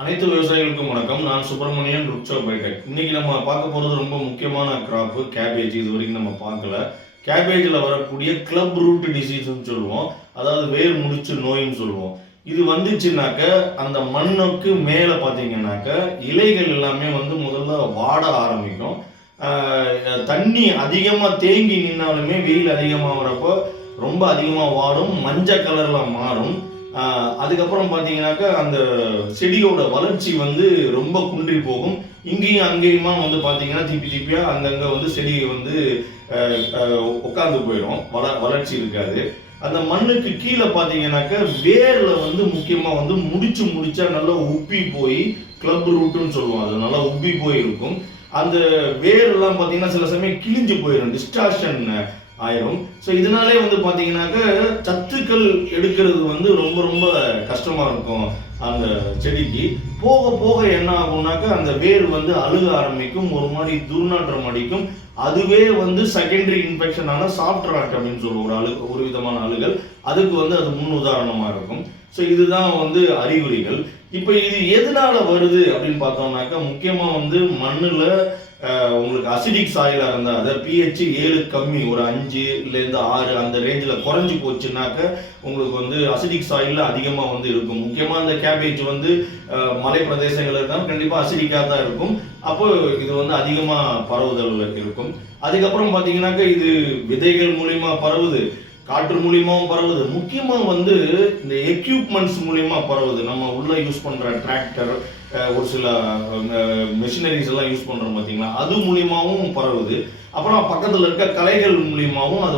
அனைத்து விவசாயிகளுக்கும் வணக்கம். நான் சுப்பிரமணியன், ருக்ஷோ பைடெக். இன்னைக்கு நம்ம பார்க்க போகிறது ரொம்ப முக்கியமான கிராப் கேபேஜ். இது வரைக்கும் நம்ம பார்க்கல. கேபேஜில் வரக்கூடிய கிளப் ரூட் டிசீஸ்ன்னு சொல்லுவோம், அதாவது வேர் முடிச்சு நோயின்னு சொல்லுவோம். இது வந்துச்சுனாக்க அந்த மண்ணுக்கு மேலே பார்த்தீங்கன்னாக்க இலைகள் எல்லாமே முதல்ல வாட ஆரம்பிக்கும். தண்ணி அதிகமாக தேங்கி நின்னாலுமே வெயில் அதிகமாக வரப்போ ரொம்ப அதிகமாக வாடும், மஞ்சள் கலரில் மாறும். அதுக்கப்புறம் பார்த்தீங்கன்னாக்கா அந்த செடியோட வளர்ச்சி ரொம்ப குன்றி போகும். இங்கேயும் அங்கேயுமா பார்த்தீங்கன்னா திப்பியாக அங்கங்கே செடி உட்காந்து போயிடும், வளர்ச்சி இருக்காது. அந்த மண்ணுக்கு கீழே பார்த்தீங்கன்னாக்கா வேரில் முக்கியமாக முடிச்சா நல்லா உப்பி போய் கிளப் ரூட்டுன்னு சொல்லுவோம், அது நல்லா உப்பி போயிருக்கும். அந்த வேரெல்லாம் பார்த்தீங்கன்னா சில சமயம் கிழிஞ்சு போயிடும், டிஸ்டார்ஷன் ஆயிரும். ஸோ இதனாலே பார்த்தீங்கன்னாக்க சத்துக்கள் எடுக்கிறது ரொம்ப ரொம்ப கஷ்டமாக இருக்கும். அந்த செடிக்கு போக போக என்ன ஆகும்னாக்க அந்த வேர் அழுக ஆரம்பிக்கும், ஒரு மாதிரி துர்நாற்றம் அடிக்கும். அதுவே செகண்டரி இன்ஃபெக்ஷனான சாஃப்ட் ராட் அப்படின்னு சொல்லுவோம், ஒரு விதமான அழுகல். அதுக்கு அது முன் உதாரணமாக இருக்கும். ஸோ இதுதான் அறிகுறிகள். இப்போ இது எதனால வருது அப்படின்னு பார்த்தோம்னாக்கா முக்கியமாக மண்ணில் உங்களுக்கு அசிடிக் சாயிலாக இருந்தால், அதாவது பிஹெச் 7 கம்மி, ஒரு 5லேருந்து 6 அந்த ரேஞ்சில் குறைஞ்சி போச்சுனாக்க உங்களுக்கு அசிடிக் சாயிலில் அதிகமாக இருக்கும். முக்கியமாக அந்த கேபேஜ் மலை பிரதேசங்கள் இருந்தாலும் கண்டிப்பாக அசிடிக்காக தான் இருக்கும். அப்போ இது அதிகமாக பரவுதல் இருக்கும். அதுக்கப்புறம் பார்த்தீங்கன்னாக்க இது விதைகள் மூலிமா பரவுது, காற்று மூலியமாகவும் பரவுது. முக்கியமாக இந்த எக்யூப்மெண்ட்ஸ் மூலியமா பரவுது. நம்ம உள்ள யூஸ் பண்ணுற டிராக்டர், ஒரு சில மெஷினரிஸ் எல்லாம் யூஸ் பண்ணுறோம் பார்த்தீங்களா, அது மூலியமாகவும் பரவுது. அப்புறம் பக்கத்தில் இருக்க கலைகள் மூலியமாகவும் அது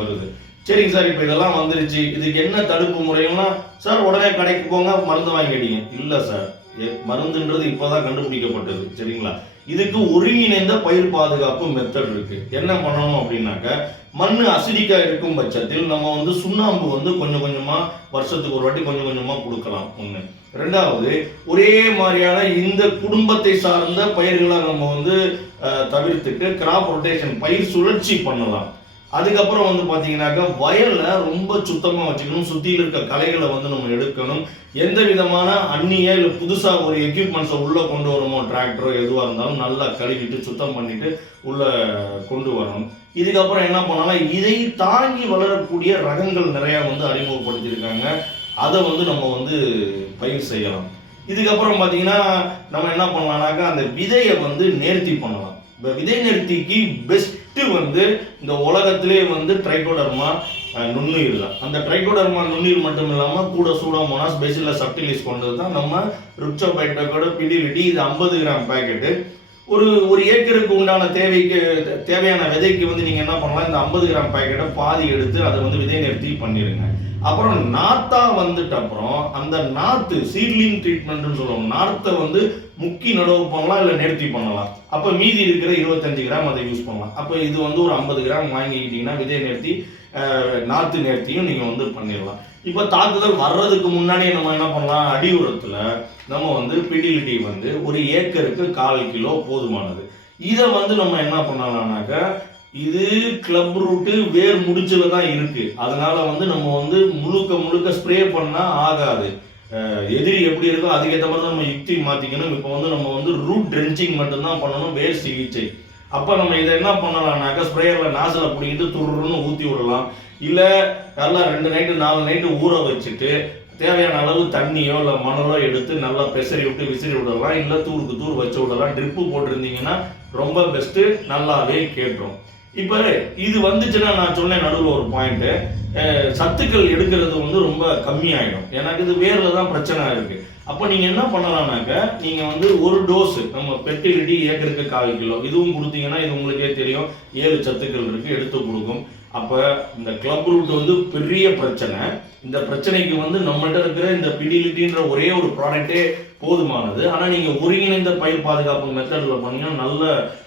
வருது. சரிங்க சார், இப்போ இதெல்லாம் வந்துருச்சு, இதுக்கு என்ன தடுப்பு முறைன்னா, சார் உடனே கடைக்கு போங்க மருந்து வாங்கிட்டீங்க. இல்லை சார், மருந்துன்றது இப்போதான் கண்டுபிடிக்கப்பட்டது. சரிங்களா, இதுக்கு ஒருங்கிணைந்த பயிர் பாதுகாப்பு மெத்தட் இருக்கு. என்ன பண்ணணும் அப்படின்னாக்க, மண் அசிடிக்கா இருக்கும் பட்சத்தில் நம்ம சுண்ணாம்பு கொஞ்சம் கொஞ்சமா வருஷத்துக்கு ஒரு வாட்டி கொஞ்சம் கொஞ்சமா கொடுக்கலாம். ஒண்ணு. ரெண்டாவது, ஒரே மாதிரியான இந்த குடும்பத்தை சார்ந்த பயிர்களை நம்ம தவிர்த்துட்டு கிராப் ரொட்டேஷன், பயிர் சுழற்சி பண்ணலாம். அதுக்கப்புறம் பார்த்தீங்கன்னாக்கா வயலை ரொம்ப சுத்தமாக வச்சுக்கணும், சுற்றியில் இருக்க களைகளை நம்ம எடுக்கணும். எந்த விதமான அந்நிய இல்லை புதுசாக ஒரு எக்யூப்மெண்ட்ஸை உள்ளே கொண்டு வரணுமோ, டிராக்டரோ எதுவாக இருந்தாலும் நல்லா கழுவிட்டு சுத்தம் பண்ணிட்டு உள்ளே கொண்டு வரணும். இதுக்கப்புறம் என்ன பண்ணாலும் இதை தாங்கி வளரக்கூடிய ரகங்கள் நிறையா அறிமுகப்படுத்தியிருக்காங்க. அதை நம்ம பயிர் செய்யலாம். இதுக்கப்புறம் பார்த்தீங்கன்னா நம்ம என்ன பண்ணலாம்னாக்கா அந்த விதையை நேர்த்தி பண்ணலாம். இப்போ விதை நேர்த்திக்கு பெஸ்ட் இந்த உலகத்திலே ட்ரைகோடர்மா நுண்ணுயிர் தான். அந்த ட்ரைகோடர்மா நுண்ணுயிர் மட்டும் இல்லாமல் கூட சூடோமோனாஸ், பேசிலஸ் சப்டிலிஸ் கொண்டது தான் நம்ம ருக்ஷோ பைடெக்கோட பிடிலிட்டி. இது 50 கிராம் பேக்கெட்டு. ஒரு ஏக்கருக்கு உண்டான தேவையான விதைக்கு நீங்கள் என்ன பண்ணலாம், இந்த 50 கிராம் பேக்கெட்டை பாதி எடுத்து அதை விதை நேர்த்தி பண்ணிடுங்க. அப்புறம் நாத்தா அப்புறம் அந்த நாத்து சீட்லிங் ட்ரீட்மெண்ட்னு சொல்லுவோம். நாத்தை முக்கி நடவு பண்ணலாம், இல்லை நேர்த்தி பண்ணலாம். அப்போ மீதி இருக்கிற 25 கிராம் அதை யூஸ் பண்ணலாம். அப்போ இது ஒரு 50 கிராம் வாங்கிக்கிட்டீங்கன்னா விதை நேர்த்தி, நாத்து நேர்த்தியும் நீங்கள் பண்ணிடலாம். இப்போ தாக்குதல் வர்றதுக்கு முன்னாடியே நம்ம என்ன பண்ணலாம், அடி உரத்தில் நம்ம பிடிலிட்டி ஒரு ஏக்கருக்கு 1/4 கிலோ போதுமானது. இதை நம்ம என்ன பண்ணலாம்னாக்கா, இது கிளப் ரூட்டு வேர் முடிச்சுல தான் இருக்கு. அதனால நம்ம முழுக்க ஸ்ப்ரே பண்ணா ஆகாது. எதிரி எப்படி இருக்கோ அதுக்கேற்ற மாதிரி நம்ம யுக்தி மாத்திக்கணும். இப்போ நம்ம ரூட் ட்ரென்ச்சிங் மட்டும்தான் பண்ணணும், வேர் சிகிச்சை. அப்போ நம்ம இதை என்ன பண்ணலாம்னாக்கா, ஸ்ப்ரேயரில் நாசில பிடிக்கிட்டு துருன்னு ஊற்றி விடலாம். இல்லை நல்லா 2 நைட்டு 4 நைட்டு ஊற வச்சுட்டு தேவையான அளவு தண்ணியோ இல்லை மணலோ எடுத்து நல்லா பெசரி விட்டு விசிறி விடலாம். இல்லை தூருக்கு தூர் வச்சு விடலாம். ட்ரிப்பு போட்டிருந்தீங்கன்னா ரொம்ப பெஸ்ட்டு, நல்லாவே கேட்டுரும். இப்போ இது வந்துச்சுன்னா நான் சொன்னேன் நடுவில் ஒரு பாயிண்ட்டு, சத்துக்கள் எடுக்கிறது ரொம்ப கம்மியாயிடும். எனக்கு இது வேரில் தான் பிரச்சனை இருக்கு. அப்போ நீங்கள் என்ன பண்ணலாம்னாக்க, நீங்கள் ஒரு டோஸு நம்ம பெர்டிலிட்டி ஏக்கருக்கு 1/4 கிலோ இதுவும் கொடுத்தீங்கன்னா, இது உங்களுக்கே தெரியும் 7 சத்துக்கள் இருக்கு, எடுத்து கொடுக்கும். அப்போ இந்த கிளப் ரூட் பெரிய பிரச்சனை. இந்த பிரச்சனைக்கு நம்மகிட்ட இருக்கிற இந்த பிடிலிட்டின்ற ஒரே ஒரு ப்ராடக்டே போதுமானது. ஆனால் நீங்கள் ஒருங்கிணைந்த பயிர் பாதுகாப்பு மெத்தடில் பண்ணீங்கன்னா நல்ல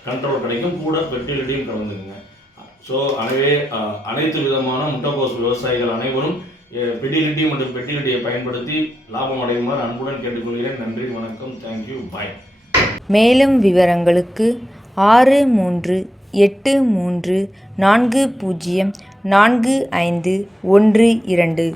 கண்ட்ரோல் கிடைக்கும், கூட பெர்டிலிட்டியும் கலந்துக்குங்க. ஸோ அனைத்து விதமான முட்டைக்கோஸ் விவசாயிகள் அனைவரும் பிடிலிட்டி மற்றும் பெர்டிலிட்டியை பயன்படுத்தி லாபம் அடையுமாறு அன்புடன் கேட்டுக்கொள்கிறேன். நன்றி, வணக்கம், தேங்க்யூ, பாய். மேலும் விவரங்களுக்கு 6383404512